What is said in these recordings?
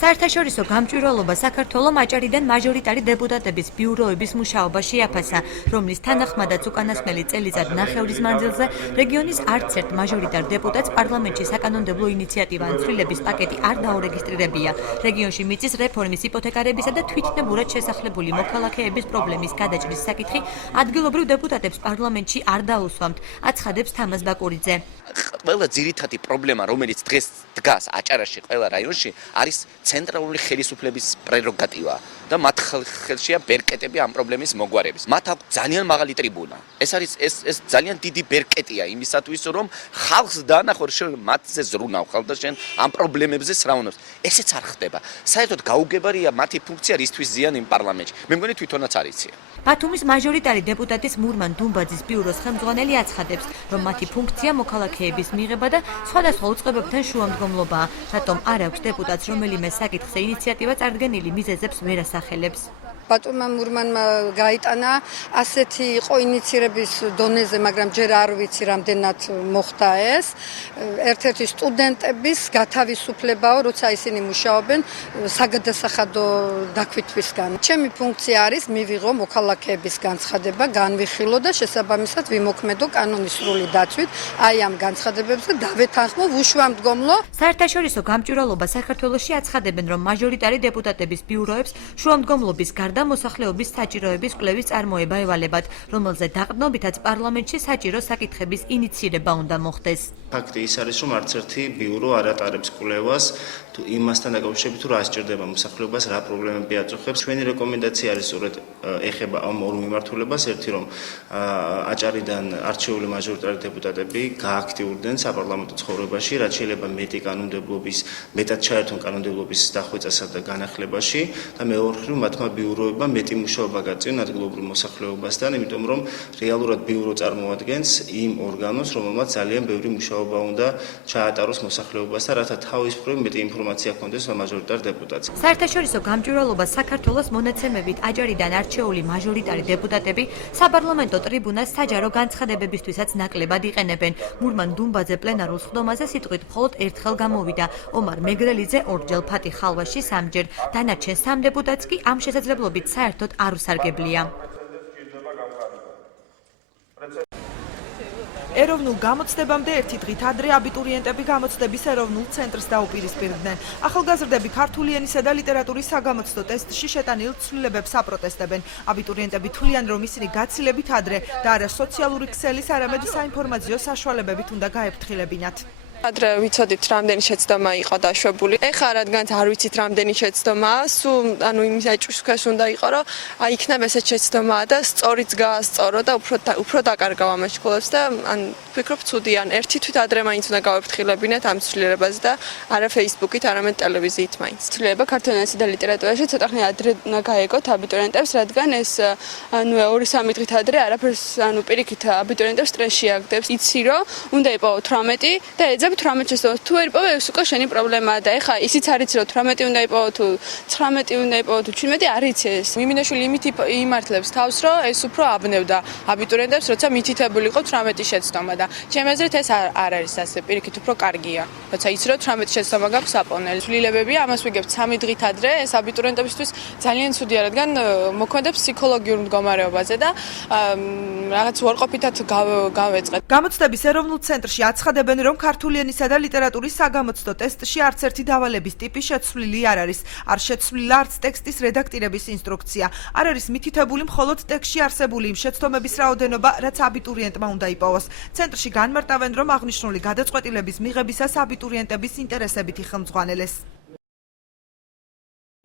საერთაშორისო გამჭვირვალობა საქართველოს აჭარიდან მაჟორიტარი დეპუტატების ბიუროების მუშაობა შეაფასა, რომლის თანახმადაც უკანასკნელი წელიწად ნახევრის მანძილზე რეგიონის არც ერთ მაჟორიტარ დეპუტატს პარლამენტში საკანონმდებლო ინიციატივა ან ცვლილების პაკეტი არ დაურეგისტრირებია. რეგიონში მიწის რეფორმის, იპოთეკარებისა და თვითნებურად შესახლებული მოქალაქეების პრობლემის გადაჭრის საკითხი ადგილობრივ დეპუტატებს პარლამენტში არ დაუსვამთ, აცხადებს თამაზ ბაკურიძე. ყველა ძირითადი პრობლემა, რომელიც დღეს დგას აჭარაში, ყველა რაიონში, არის ცენტრალური ხელისუფლების პრეროგატივა და მათ ხელშია ბერკეტები ამ პრობლემის მოგვარების. მათ აქვს ძალიან მაღალი ტრიბუნა. ეს ძალიან დიდი ბერკეტია იმისათვის, რომ ხალხს დაანახოს, შენ მათზე ზრუნავ ხალხ და შენ ამ პრობლემებზე სრაუნებს. ესეც არ ხდება. საერთოდ გაუგებარია მათი ფუნქცია რისთვის ზიან იმ პარლამენტში. მე მგონი თვითონაც არ იციან. ბათუმის მაჟორიტარი დეპუტატის მურმან დუმბაძის ბიუროს ხელმძღვანელი აცხადებს, რომ მათი ფუნქცია მოქალაქეების მიღება და სხვადასხვა უწყებებთან შუამდგომლობაა, რატომ არ აქვს დეპუტატს რომელიმე საკითხზე ინიციატივა წარდგენილი მიზეზებს ვერ ასახელებს. ბატონმა მურმანმა გაიტანა ასეთი იყო ინიცირების დონეზე, მაგრამ ჯერ არ ვიცი რამდენად მოხდა ეს. ერთ-ერთი სტუდენტების გათავისუფლებაო, როცა ისინი მუშაობენ საგადასახადო დაქვითვისგან. ჩემი ფუნქცია არის მივიღო მოქალაქეების განცხადება, განვიხილო და შესაბამისად ვიმოქმედო კანონის სრული დაცვით აი ამ განცხადებებზე დავეთანხმო უშუამდგომლო. საერთაშორისო გამჭვირვალობა საქართველოში აცხადებენ, რომ მაჟორიტარი დეპუტატების ბიუროებს შუამდგომლობის გარდა მოსახლეობის საჭიროების კვლევის წარმოება ევალებათ, რომელზე დაყრდნობითაც პარლამენტში საჭირო საკითხების ინიცირება უნდა მოხდეს. ფაქტი ის არის, რომ არც ერთი ბიურო არ ატარებს კვლევას თუ იმასთან დაკავშირებით, თუ რა სჭირდება მოსახლეობას, რა პრობლემები აწუხებს. ჩვენი რეკომენდაცია არის სწორედ ეხება ამ ორ მიმართულებას, ერთი რომ აჭარიდან არჩეული მაჟორიტარი დეპუტატები გააქტიურდნენ საპარლამენტო ცხოვრებაში, რაც შეიძლება მეტად ჩაერთონ კანონმდებლობის დახვეწასა და განახლებაში და მეორე მხრივ მათმა ბიუროებმა მეტი მუშაობა გაწიონ ადგილობრივ მოსახლეობასთან, იმიტომ რომ რეალურად ბიურო წარმოადგენს იმ ორგანოს, რომელმაც ძალიან ბევრი მუშაობა უნდა ჩაატაროს მოსახლეობასთან, რათა თავის მხრივ მეტი ინფორმაცია ჰქონდეს მაჟორიტარ დეპუტატს. საერთაშორისო გამჭვირვალობა საქართველოს მონაცემებით აჭარიდან არჩეული მაჟორიტარი დეპუტატები საპარლამენტო ტრიბუნას საჯარო განცხადებებისთვისაც ნაკლებად იყენებენ. მურმან დუმბაძე პლენარულ სხდომაზე სიტყვით მხოლოდ ერთხელ გამოვიდა. ომარ მეგრელიძე ორჯერ ფათი ხალვაში სამჯერ. დანარჩენ სამ დეპუტატს კი ამ შესაძლებლობით საერთოდ არ უსარგებლია. ეროვნულ გამოცდებამდე ერთი დღით ადრე აბიტურიენტები გამოცდების ეროვნულ ცენტრს დაუპირისპირდნენ. ახალგაზრდები ქართული ენისა და ლიტერატურის საგამოცდო ტესტში შეტანილ ცვლილებებს აპროტესტებენ. აბიტურიენტები თვლიან, რომ ისინი გაცილებით ადრე და არა სოციალური ქსელის, არამედ საინფორმაციო საშუალებებით უნდა გაეფრთხილებინათ. ადრე ვიცოდით რამდენი შეცდომა იყო დაშვებული. ეხლა რადგანაც არ ვიცით რამდენი შეცდომაა, სულ იმის აჭვისქვეშ უნდა იყო, რომ იქნება ესეთ შეცდომაა და სწორიც გაასწორო და უფრო დაკარგავ ამ შეკოლებს და ვფიქრობ ცუდიან. ერთი თვით ადრე მაინც უნდა გავეფრთხილებინათ ამ ცვლილებაზე და არა Facebook-ით, არამედ ტელევიზიით მაინც. ცვლილება ქართულ ენასა და ლიტერატურაში ცოტა ხნი ადრე უნდა გაეგოთ აბიტურიენტებს, რადგან ეს 2-3 დღით ადრე არაფერს პირიქით აბიტურიენტებს სტრესში აგდებს. იცი რომ უნდა იპოვო 18 და ეძებ 18 შეცდომას. თუ ვერ იპოვე, ეს უკვე შენი პრობლემაა და ეხლა ისიც არ იცი რომ 18 უნდა იპოვო თუ 19 უნდა იპოვო თუ 17 არ იცი ეს. მიმინაშვილი იმით იმართლებს თავს, რომ ეს უფრო აბნევდა აბიტურიენტებს, როცა მითითებული იყო 18 შეცდომა და ჩემი აზრით ეს არ არის ასე პირიქით უფრო კარგია. როცა იცი რომ 18 შეცდომა გაქვს საპონელი. ცვლილებები ამას ვიგებთ 3 დღით ადრე, ეს აბიტურიენტებისთვის ძალიან ცუდია, რადგან მოქმედებს ფსიქოლოგიურ მდგომარეობაზე და რაღაც უარყოფითად გავეწყეთ. გამოცდების ეროვნულ ცენტრში აცხადებენ, რომ ქართული ენისა და ლიტერატურის საგამოცდო ტესტში არც ერთი დავალების ტიპი შეცვლილი არ არის. არ შეცვლილა არც ტექსტის რედაქტირების ინსტრუქცია. არ არის მითითებული მხოლოდ ტექსტში არსებული იმ შეცდომების რაოდენობა, რაც აბიტურიენტმა უნდა იპოვოს. ცენტრში განმარტავენ, რომ აღნიშნული გადაწყვეტილების მიღებისას აბიტურიენტების ინტერესებით იხელმძღვანელეს.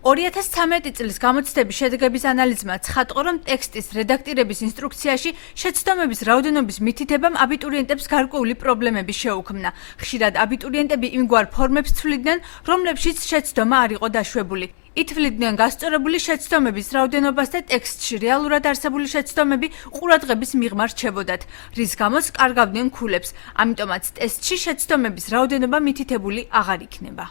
2013 წლის გამოცდების შედეგების ანალიზმა ცხადყო, რომ ტექსტის რედაქტირების ინსტრუქციაში შეცდომების რაოდენობის მითითებამ აბიტურიენტებს გარკვეული პრობლემები შეუქმნა. ხშირად აბიტურიენტები იმგვარ ფორმებს ცვლიდნენ, რომლებშიც შეცდომა არ იყო დაშვებული. ითვლიდნენ გასწორებული შეცდომების რაოდენობას და ტექსტში რეალურად არსებული შეცდომები ყურადღების მიღმა რჩებოდათ, რის გამოც კარგავდნენ ქულებს. ამიტომაც ტესტში შეცდომების რაოდენობა მითითებული აღარ იქნება.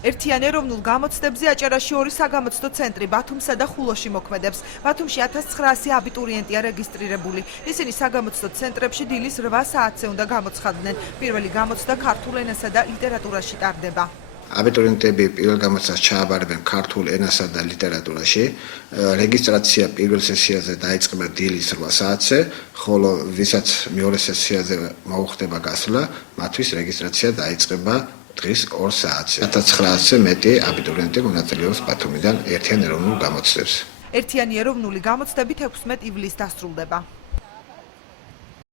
ერთიან ეროვნულ გამოცდებზე აჭარაში 2 საგამოცდო ცენტრი ბათუმსა და ხულოში მოქმედებს. ბათუმში 1900 აბიტურიენტია რეგისტრირებული. ისინი საგამოცდო ცენტრებში დილის 8 საათზე უნდა გამოცხადდნენ. პირველი გამოცდა ქართულ ენასა და ლიტერატურაში ტარდება. აბიტურიენტები პირველ გამოცდას ჩააბარებენ ქართულ ენასა და ლიტერატურაში. რეგისტრაცია პირველ სესიაზე დაიწყება დილის 8 საათზე, ხოლო ვისაც მეორე სესიაზე მოუხდება გასვლა, მათთვის რეგისტრაცია დაიწყება დღის 2 საათზე. 1900-ზე მეტი აბიტურიენტი მონაწილეობს ბათუმიდან ერთიან ეროვნულ გამოცდებს. ერთიანი ეროვნული გამოცდებით 16 ივლისს დასრულდება.